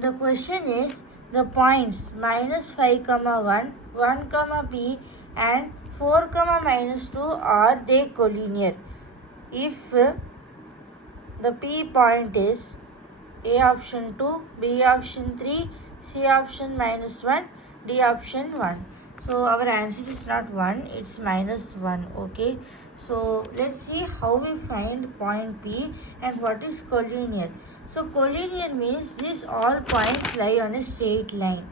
The question is the points minus 5 comma 1, 1 comma p and 4 comma minus 2 are they collinear? If the p point is A option 2, B option 3, C option minus 1, D option 1. So our answer is not 1, it's minus 1. Okay. So let's see how we find point P and what is collinear. So collinear means these all points lie on a straight line.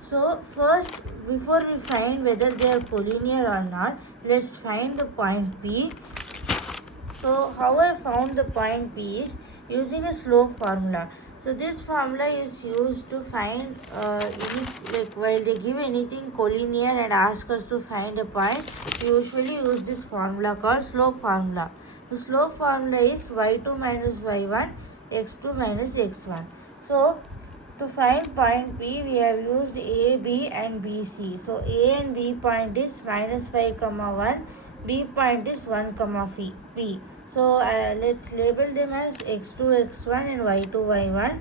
So first, before we find whether they are collinear or not, let's find the point P. So how I found the point P is using a slope formula. So this formula is used to find while they give anything collinear and ask us to find a point, we usually use this formula called slope formula. The slope formula is y2 minus y1, x2 minus x1. So to find point P, we have used A, B and BC. So A and B point is minus 5 comma 1. B point is 1 comma P. So let's label them as x2 x1 and y2 y1,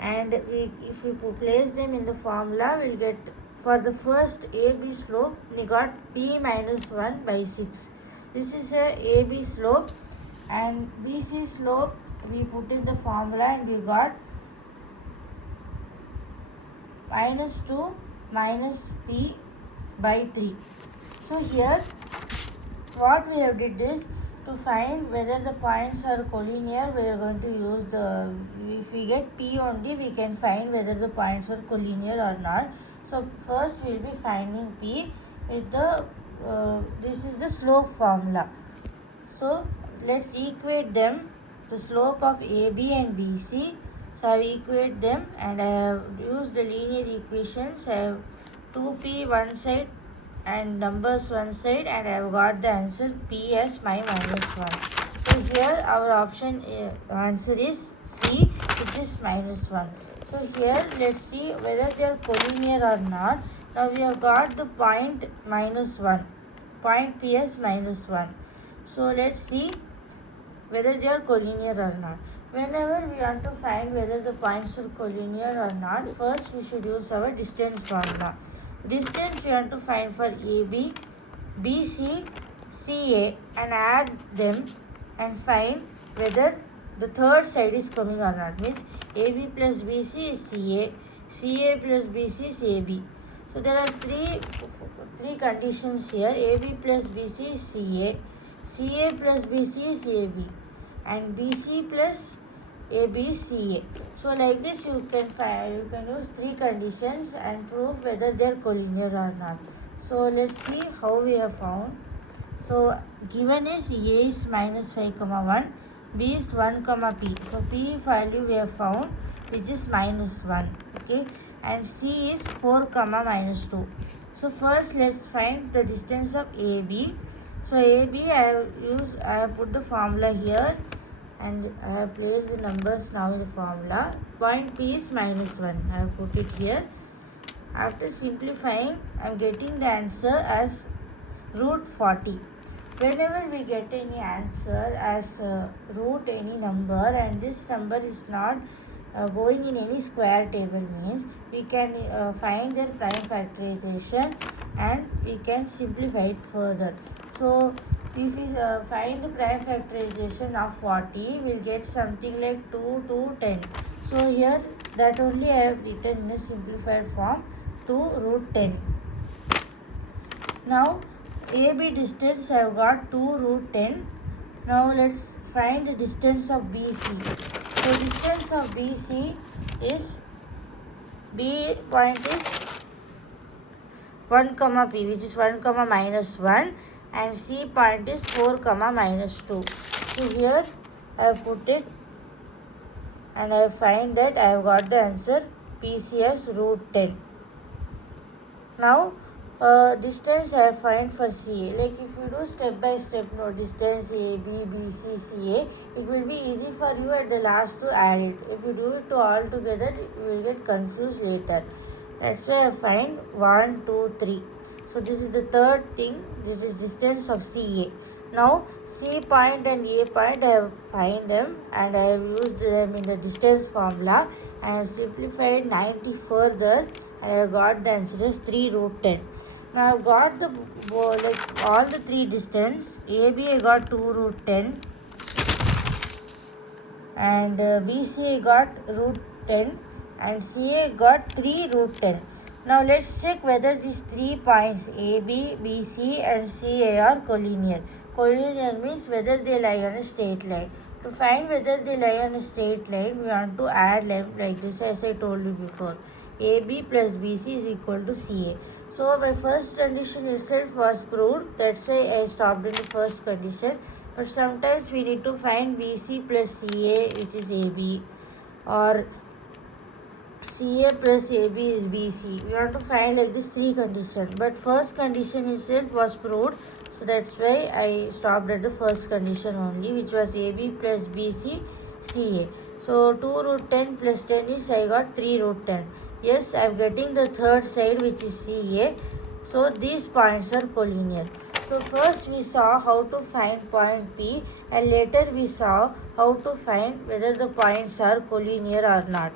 and if we place them in the formula, we'll get for the first AB slope we got P minus 1 by 6. This is a AB slope, and BC slope we put in the formula and we got minus 2 minus P by 3. So here what we have did is to find whether the points are collinear, we are going to use if we get P only, we can find whether the points are collinear or not. So first we will be finding P with the this is the slope formula. So let's equate them, the slope of AB and BC. So I have equated them and I have used the linear equations. I have 2P one side and numbers one side, and I have got the answer P as my minus 1. So here our option answer is C, which is minus 1. So here let's see whether they are collinear or not. Now we have got the point minus 1, point P as minus 1. So let's see whether they are collinear or not. Whenever we want to find whether the points are collinear or not, first we should use our distance formula. Distance we want to find for AB, BC, CA and add them and find whether the third side is coming or not. Means AB plus BC is CA, CA plus BC is AB. So there are three conditions here. AB plus BC is CA, CA plus BC is AB and BC plus AB is CA. So like this you can use three conditions and prove whether they are collinear or not. So let's see how we have found. So given is A is minus 5 comma 1, B is 1 comma P. So P value we have found, which is minus 1. Okay, and C is 4 comma minus 2. So first let's find the distance of AB. So AB I have put the formula here and I have placed the numbers now in the formula. Point P is minus 1. I have put it here. After simplifying, I am getting the answer as root 40. Whenever we get any answer as root any number and this number is not going in any square table, means we can find their prime factorization and we can simplify it further. So if we find the prime factorization of 40, we will get something like 2 to 10. So here that only I have written in a simplified form, 2 root 10. Now AB distance I have got 2 root 10. Now let's find the distance of BC. So distance of BC is, B point is 1 comma P, which is 1 comma minus 1, and C point is 4 comma minus 2. So here I have put it and I find that I have got the answer PC as root 10. Now distance I find for CA. Like if you do step by step distance A, B, B, C, CA, it will be easy for you at the last to add it. If you do it to all together, you will get confused later. That's why I find 1, 2, 3. So this is the third thing. This is distance of CA. Now C point and A point I have find them and I have used them in the distance formula I have simplified 90 further and I have got the answer as 3 root 10. Now I have got the all the three distance. AB I got 2 root 10 and BC I got root 10 and CA got 3 root 10. Now let's check whether these 3 points AB, BC and CA are collinear. Collinear means whether they lie on a straight line. To find whether they lie on a straight line, we want to add them like this as I told you before. AB plus BC is equal to CA. So my first condition itself was proved. That's why I stopped in the first condition. But sometimes we need to find BC plus CA, which is AB, or CA plus AB is BC. We want to find like this 3 conditions. But first condition itself was proved. So that's why I stopped at the first condition only, which was AB plus BC, CA. So 2 root 10 plus 10 is I got 3 root 10. Yes, I am getting the third side, which is CA. So these points are collinear. So first we saw how to find point P and later we saw how to find whether the points are collinear or not.